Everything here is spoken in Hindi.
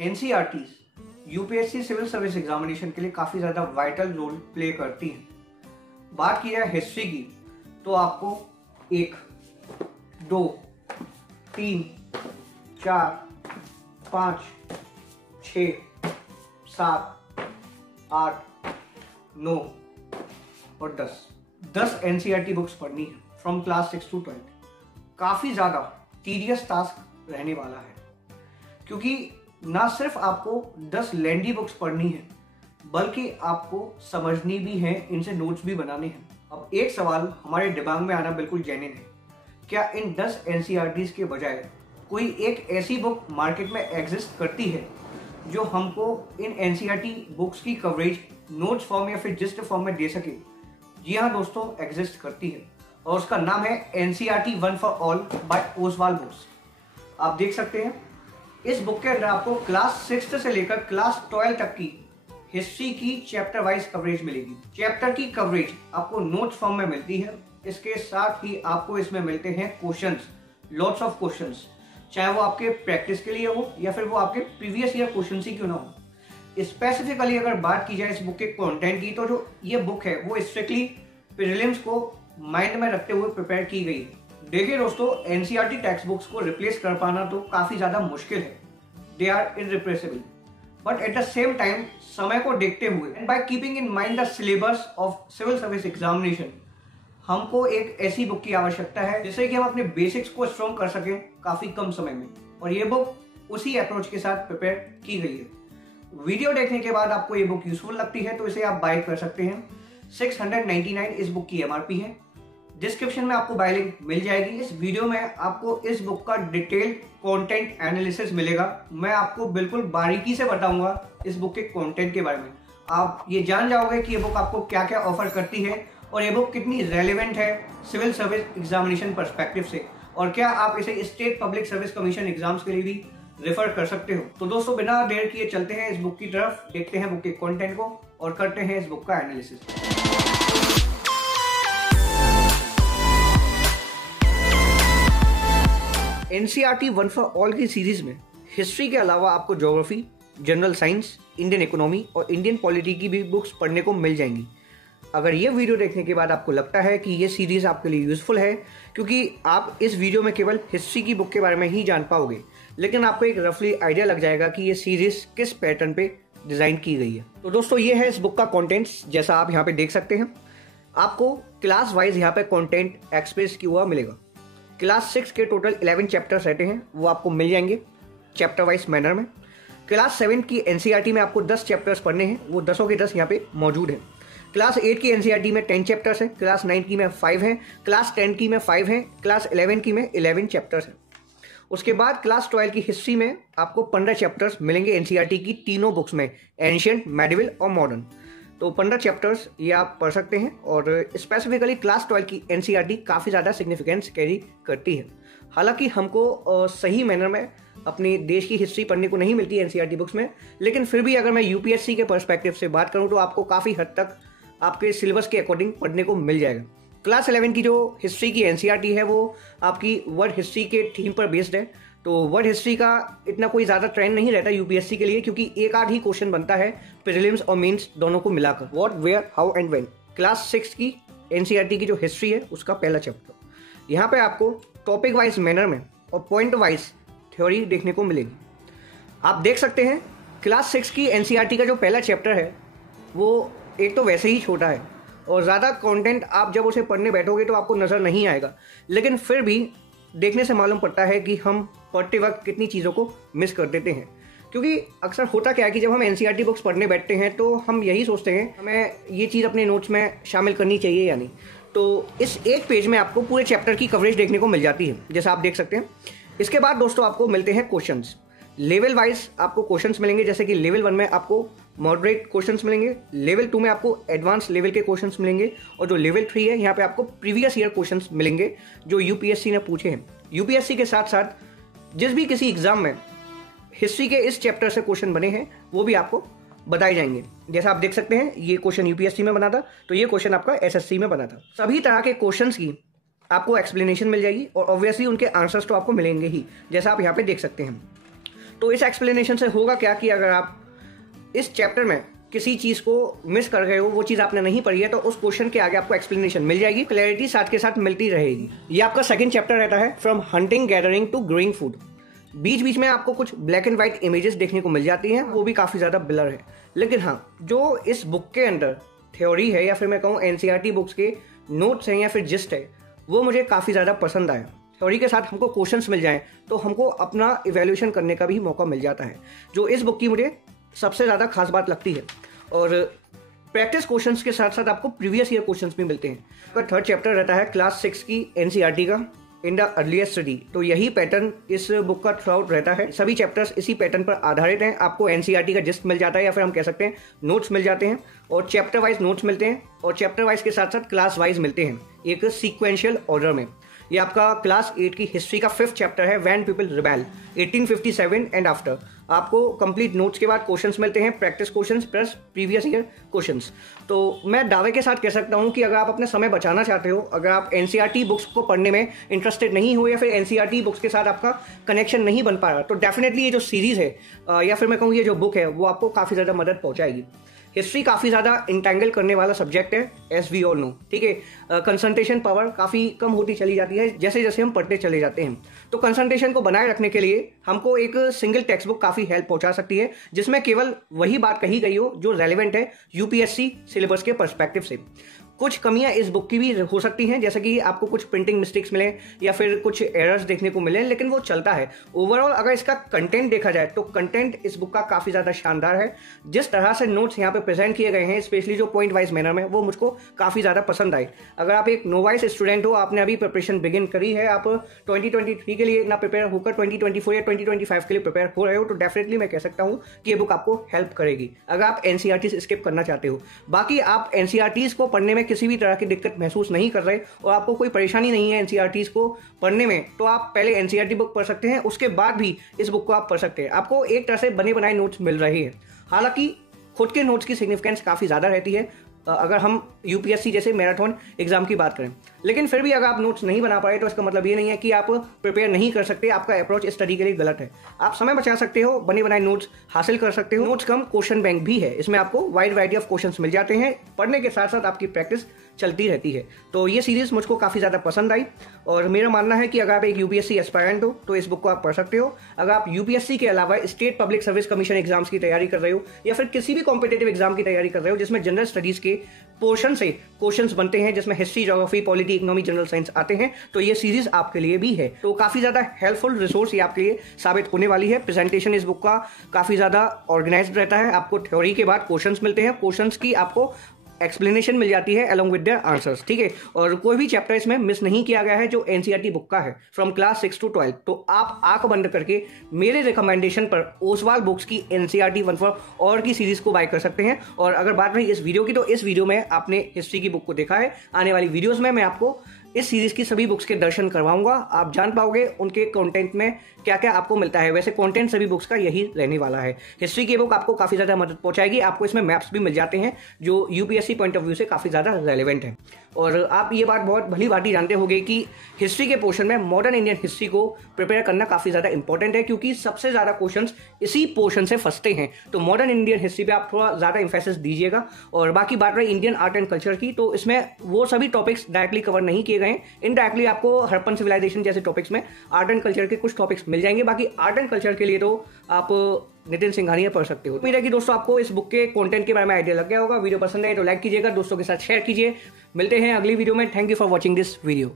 NCERTs UPSC civil service examination के लिए काफ़ी ज़्यादा वाइटल रोल प्ले करती हैं। बात की जाए हिस्ट्री की तो आपको 1, 2, 3, 4, 5, 6, 7, 8, 9 और 10 एनसीईआरटी बुक्स पढ़नी है फ्रॉम क्लास 6 to 12। काफ़ी ज़्यादा टीडियस टास्क रहने वाला है, क्योंकि ना सिर्फ आपको 10 लेंडी बुक्स पढ़नी है बल्कि आपको समझनी भी है, इनसे नोट्स भी बनाने हैं। अब एक सवाल हमारे दिमाग में आना बिल्कुल जेन्युइन है, क्या इन 10 एनसीईआरटीज के बजाय कोई एक ऐसी बुक मार्केट में एग्जिस्ट करती है जो हमको इन एनसीईआरटी बुक्स की कवरेज नोट्स फॉर्म या फिर जिस्ट फॉर्म में दे सके? जी हाँ दोस्तों, एग्जिस्ट करती है और उसका नाम है NCERT one for all by Oswal books. आप देख सकते हैं इस बुक के अंदर आपको क्लास 6 से लेकर क्लास 12 तक की हिस्ट्री की चैप्टर वाइज कवरेज मिलेगी। चैप्टर की कवरेज आपको नोट्स फॉर्म में मिलती है, इसके साथ ही आपको इसमें मिलते हैं क्वेश्चंस, लॉट्स ऑफ क्वेश्चंस, चाहे वो आपके प्रैक्टिस के लिए हो या फिर वो आपके प्रीवियस ईयर क्वेश्चंस ही क्यों ना हो। स्पेसिफिकली अगर बात की जाए इस बुक के कंटेंट की, तो जो ये बुक है वो स्ट्रिक्टली प्रीलिम्स को माइंड में रखते हुए प्रिपेयर की गई है। देखिए दोस्तों, एनसीईआरटी टेक्स्ट बुक्स को रिप्लेस कर पाना तो काफी ज्यादा मुश्किल है, they are irreplaceable, but at the same time समय को देखते हुए and by keeping in mind the syllabus of civil service examination, हमको एक ऐसी बुक की आवश्यकता है जिससे कि हम अपने बेसिक्स को स्ट्रॉन्ग कर सकें काफी कम समय में, और ये बुक उसी अप्रोच के साथ प्रिपेयर की गई है। वीडियो देखने के बाद आपको ये बुक यूजफुल लगती है तो इसे आप बाय कर सकते हैं। 699 इस बुक की एमआरपी है। डिस्क्रिप्शन में आपको बाय लिंक मिल जाएगी। इस वीडियो में आपको इस बुक का डिटेल्ड कंटेंट एनालिसिस मिलेगा। मैं आपको बिल्कुल बारीकी से बताऊंगा इस बुक के कंटेंट के बारे में। आप ये जान जाओगे कि ये बुक आपको क्या क्या ऑफर करती है और ये बुक कितनी रेलेवेंट है सिविल सर्विस एग्जामिनेशन पर्सपेक्टिव से, और क्या आप इसे state public service commission exams के लिए भी रेफर कर सकते हो। तो दोस्तों, बिना देर किए चलते हैं इस बुक की तरफ, देखते हैं बुक के कंटेंट को और करते हैं इस बुक का analysis. NCERT one for all की सीरीज में हिस्ट्री के अलावा आपको geography, general science, Indian economy और इंडियन पॉलिटी की भी बुक्स पढ़ने को मिल जाएंगी। अगर ये वीडियो देखने के बाद आपको लगता है कि ये सीरीज आपके लिए यूजफुल है, क्योंकि आप इस वीडियो में केवल हिस्ट्री की बुक के बारे में ही जान पाओगे, लेकिन आपको एक रफली आइडिया लग जाएगा कि ये सीरीज किस पैटर्न पे डिजाइन की गई है। तो दोस्तों, ये है इस बुक का कंटेंट्स। जैसा आप यहाँ पे देख सकते हैं, आपको क्लास वाइज यहाँ पे कंटेंट एक्सप्रेस किया हुआ मिलेगा। क्लास 6 के टोटल 11 चैप्टर्स रहते हैं, वो आपको मिल जाएंगे चैप्टर वाइज मैनर में। क्लास 7 की एनसीईआरटी में आपको 10 चैप्टर्स पढ़ने हैं, वो 10 के 10 यहाँ पे मौजूद हैं। क्लास 8 की एनसीईआरटी में 10 चैप्टर्स हैं, क्लास 9 की में 5 हैं, क्लास 10 की में 5 हैं, क्लास 11 की में 11 चैप्टर्स हैं। उसके बाद क्लास 12 की हिस्ट्री में आपको 15 चैप्टर्स मिलेंगे एनसीईआरटी की तीनों बुक्स में, एंशिएंट, मेडिवल और मॉडर्न। तो 15 चैप्टर्स ये आप पढ़ सकते हैं, और स्पेसिफिकली क्लास 12 की एनसीईआरटी काफ़ी ज़्यादा सिग्निफिकेंस कैरी करती है। हालांकि हमको सही मैनर में अपने देश की हिस्ट्री पढ़ने को नहीं मिलती एनसीईआरटी बुक्स में, लेकिन फिर भी अगर मैं यूपीएससी के पर्सपेक्टिव से बात करूं तो आपको काफ़ी हद तक आपके सिलेबस के अकॉर्डिंग पढ़ने को मिल जाएगा। क्लास 11 की जो हिस्ट्री की एनसीईआरटी है वो आपकी वर्ल्ड हिस्ट्री के थीम पर बेस्ड है, तो वर्ल्ड हिस्ट्री का इतना कोई ज़्यादा ट्रेंड नहीं रहता यूपीएससी के लिए, क्योंकि एक आध ही क्वेश्चन बनता है प्रीलिम्स और मेंस दोनों को मिलाकर, what, where, how and when. Class 6 की एनसीईआरटी की जो हिस्ट्री है उसका पहला चैप्टर, यहाँ पे आपको टॉपिक वाइज मैनर में और पॉइंट वाइज थ्योरी देखने को मिलेगी। आप देख सकते हैं क्लास 6 की एनसीईआरटी का जो पहला चैप्टर है वो एक तो वैसे ही छोटा है और ज़्यादा कंटेंट आप जब उसे पढ़ने बैठोगे तो आपको नज़र नहीं आएगा, लेकिन फिर भी देखने से मालूम पड़ता है कि हम पढ़ते वक्त कितनी चीज़ों को मिस कर देते हैं। क्योंकि अक्सर होता क्या है कि जब हम एनसीईआरटी बुक्स पढ़ने बैठते हैं तो हम यही सोचते हैं हमें ये चीज़ अपने नोट्स में शामिल करनी चाहिए या नहीं। तो इस एक पेज में आपको पूरे चैप्टर की कवरेज देखने को मिल जाती है, जैसा आप देख सकते हैं। इसके बाद दोस्तों आपको मिलते हैं क्वेश्चंस, लेवल वाइज आपको क्वेश्चंस मिलेंगे, जैसे कि लेवल 1 में आपको मॉडरेट क्वेश्चंस मिलेंगे, लेवल 2 में आपको एडवांस लेवल के क्वेश्चंस मिलेंगे, और जो लेवल 3 है यहाँ पे आपको प्रीवियस ईयर क्वेश्चंस मिलेंगे जो यूपीएससी ने पूछे हैं। यूपीएससी के साथ साथ जिस भी किसी एग्जाम में हिस्ट्री के इस चैप्टर से क्वेश्चन बने हैं वो भी आपको बताए जाएंगे। जैसा आप देख सकते हैं ये क्वेश्चन यूपीएससी में बना था, तो ये क्वेश्चन आपका एसएससी में बना था। सभी तरह के क्वेश्चंस की आपको एक्सप्लेनेशन मिल जाएगी और ऑब्वियसली उनके आंसर्स तो आपको मिलेंगे ही, जैसा आप यहाँ पे देख सकते हैं। तो इस एक्सप्लेनेशन से होगा क्या कि अगर आप इस चैप्टर में किसी चीज़ को मिस कर गए हो, वो चीज़ आपने नहीं पढ़ी है, तो उस क्वेश्चन के आगे आपको एक्सप्लेनेशन मिल जाएगी, क्लैरिटी साथ के साथ मिलती रहेगी। ये आपका सेकंड चैप्टर रहता है, from hunting gathering to growing food. बीच बीच में आपको कुछ ब्लैक एंड व्हाइट इमेजेस देखने को मिल जाती हैं, वो भी काफ़ी ज़्यादा ब्लर है, लेकिन हाँ, जो इस बुक के अंदर थ्योरी है या फिर मैं कहूँ एनसीईआरटी बुक्स के नोट्स हैं या फिर जिस्ट है, वो मुझे काफ़ी ज़्यादा पसंद आया। थ्योरी के साथ हमको क्वेश्चंस मिल जाएं तो हमको अपना इवैल्यूएशन करने का भी मौका मिल जाता है, जो इस बुक की मुझे सबसे ज़्यादा खास बात लगती है। और प्रैक्टिस क्वेश्चंस के साथ साथ आपको प्रीवियस ईयर क्वेश्चंस भी मिलते हैं। तो थर्ड चैप्टर रहता है क्लास 6 की एनसीईआरटी का, इन द अर्लीस्ट स्टडी। तो यही पैटर्न इस बुक का थ्रू आउट रहता है, सभी चैप्टर्स इसी पैटर्न पर आधारित हैं। आपको एनसीईआरटी का जिस्ट मिल जाता है या फिर हम कह सकते हैं नोट्स मिल जाते हैं, और चैप्टर वाइज नोट्स मिलते हैं, और चैप्टर वाइज के साथ साथ क्लास वाइज मिलते हैं एक सीक्वेंशियल ऑर्डर में। ये आपका क्लास 8 की हिस्ट्री का 5th चैप्टर है, when people rebel 1857 and after. आपको कंप्लीट नोट्स के बाद क्वेश्चंस मिलते हैं, practice questions plus previous year questions. तो मैं दावे के साथ कह सकता हूं कि अगर आप अपना समय बचाना चाहते हो, अगर आप एनसीईआरटी बुक्स को पढ़ने में इंटरेस्टेड नहीं हो या फिर एनसीईआरटी बुक्स के साथ आपका कनेक्शन नहीं बन पा रहा, तो डेफिनेटली ये जो सीरीज है या फिर मैं कहूँ ये जो बुक है वो आपको काफ़ी ज़्यादा मदद पहुँचाएगी। हिस्ट्री काफ़ी ज़्यादा इंटेंगल करने वाला सब्जेक्ट है, एज वी ऑल नो, ठीक है। कंसंट्रेशन पावर काफ़ी कम होती चली जाती है जैसे जैसे हम पढ़ते चले जाते हैं। तो कंसंट्रेशन को बनाए रखने के लिए हमको एक सिंगल टेक्स्ट बुक काफ़ी हेल्प पहुंचा सकती है, जिसमें केवल वही बात कही गई हो जो रेलिवेंट है यूपीएससी सिलेबस के पर्सपेक्टिव से। कुछ कमियां इस बुक की भी हो सकती हैं, जैसे कि आपको कुछ प्रिंटिंग मिस्टेक्स मिले या फिर कुछ एरर्स देखने को मिले, लेकिन वो चलता है। ओवरऑल अगर इसका कंटेंट देखा जाए तो कंटेंट इस बुक का काफ़ी ज़्यादा शानदार है। जिस तरह से नोट्स यहाँ पे प्रेजेंट किए गए हैं, स्पेशली जो पॉइंट वाइज मैनर में, वो मुझको काफ़ी ज़्यादा पसंद आए। अगर आप एक नोवाइस स्टूडेंट हो, आपने अभी प्रिपरेशन बिगिन करी है, आप 2023 के लिए ना प्रिपेयर होकर 2024 या 2025 के लिए प्रिपेयर हो रहे हो, तो डेफिनेटली मैं कह सकता हूँ कि ये बुक आपको हेल्प करेगी अगर आप एनसीईआरटी स्किप करना चाहते हो। बाकी आप एनसीईआरटीज को पढ़ने में किसी भी तरह की दिक्कत महसूस नहीं कर रहे और आपको कोई परेशानी नहीं है एनसीईआरटीज को पढ़ने में, तो आप पहले एनसीईआरटी बुक पढ़ सकते हैं, उसके बाद भी इस बुक को आप पढ़ सकते हैं। आपको एक तरह से बने बनाए नोट्स मिल रहे हैं। हालांकि खुद के नोट्स की सिग्निफिकेंस काफ़ी ज़्यादा रहती है अगर हम यूपीएससी जैसे मैराथन एग्जाम की बात करें, लेकिन फिर भी अगर आप नोट्स नहीं बना पाए तो इसका मतलब ये नहीं है कि आप प्रिपेयर नहीं कर सकते, आपका अप्रोच स्टडी के लिए गलत है। आप समय बचा सकते हो, बने बनाए नोट्स हासिल कर सकते हो। नोट्स कम क्वेश्चन बैंक भी है, इसमें आपको वाइड वैरायटी ऑफ क्वेश्चंस मिल जाते हैं, पढ़ने के साथ साथ आपकी प्रैक्टिस चलती रहती है। तो ये सीरीज मुझको काफ़ी ज़्यादा पसंद आई और मेरा मानना है कि अगर आप एक यूपीएससी एस्पायरेंट हो तो इस बुक को आप पढ़ सकते हो। अगर आप यूपीएससी के अलावा state public service commission exams की तैयारी कर रहे हो या फिर किसी भी कॉम्पिटेटिव एग्जाम की तैयारी कर रहे हो जिसमें जनरल स्टडीज के पोर्शन से क्वेश्चंस बनते हैं, जिसमें history, geography, polity, economy, general science आते हैं, तो ये सीरीज आपके लिए भी है। तो काफ़ी ज़्यादा हेल्पफुल रिसोर्स ये आपके लिए साबित होने वाली है। प्रेजेंटेशन इस बुक का काफ़ी ज़्यादा ऑर्गेनाइज्ड रहता है। आपको थ्योरी के बाद क्वेश्चंस मिलते हैं, क्वेश्चंस की आपको एक्सप्लेनेशन मिल जाती है अलॉन्ग विद देयर आंसर्स, ठीक है। और कोई भी चैप्टर इसमें मिस नहीं किया गया है जो एनसीईआरटी बुक का है, फ्रॉम क्लास 6 to 12। तो आप आंख बंद करके मेरे रिकमेंडेशन पर ओसवाल बुक्स की एनसीईआरटी 1 फॉर ऑल की सीरीज को बाय कर सकते हैं। और अगर बात रही इस वीडियो की, तो इस वीडियो में आपने हिस्ट्री की बुक को देखा है। आने वाली वीडियोस में मैं आपको इस सीरीज की सभी बुक्स के दर्शन करवाऊंगा, आप जान पाओगे उनके कंटेंट में क्या क्या आपको मिलता है। वैसे कंटेंट सभी बुक्स का यही रहने वाला है। हिस्ट्री की बुक आपको काफ़ी ज़्यादा मदद पहुंचाएगी, आपको इसमें मैप्स भी मिल जाते हैं जो यूपीएससी पॉइंट ऑफ व्यू से काफ़ी ज़्यादा रेलेवेंट है। और आप ये बात बहुत भली भांति जानते होंगे कि हिस्ट्री के पोर्शन में मॉडर्न इंडियन हिस्ट्री को प्रिपेयर करना काफ़ी ज़्यादा इंपॉर्टेंट है, क्योंकि सबसे ज़्यादा क्वेश्चंस इसी पोर्शन से फंसते हैं। तो मॉडर्न इंडियन हिस्ट्री पे आप थोड़ा ज़्यादा इंफेसिस दीजिएगा। और बाकी बात रही इंडियन आर्ट एंड कल्चर की, तो इसमें वो सभी टॉपिक्स डायरेक्टली कवर नहीं किए गए, इनडायरेक्टली आपको हड़प्पन सिविलाइजेशन जैसे टॉपिक्स में आर्ट एंड कल्चर के कुछ टॉपिक्स मिल जाएंगे। बाकी आर्ट एंड कल्चर के लिए तो आप नितिन सिंघानिया पढ़ सकते हो। उम्मीद है कि दोस्तों आपको इस बुक के कंटेंट के बारे में आइडिया लग गया होगा। वीडियो पसंद है तो लाइक कीजिएगा, दोस्तों के साथ शेयर कीजिए। मिलते हैं अगली वीडियो में। Thank you for watching this video.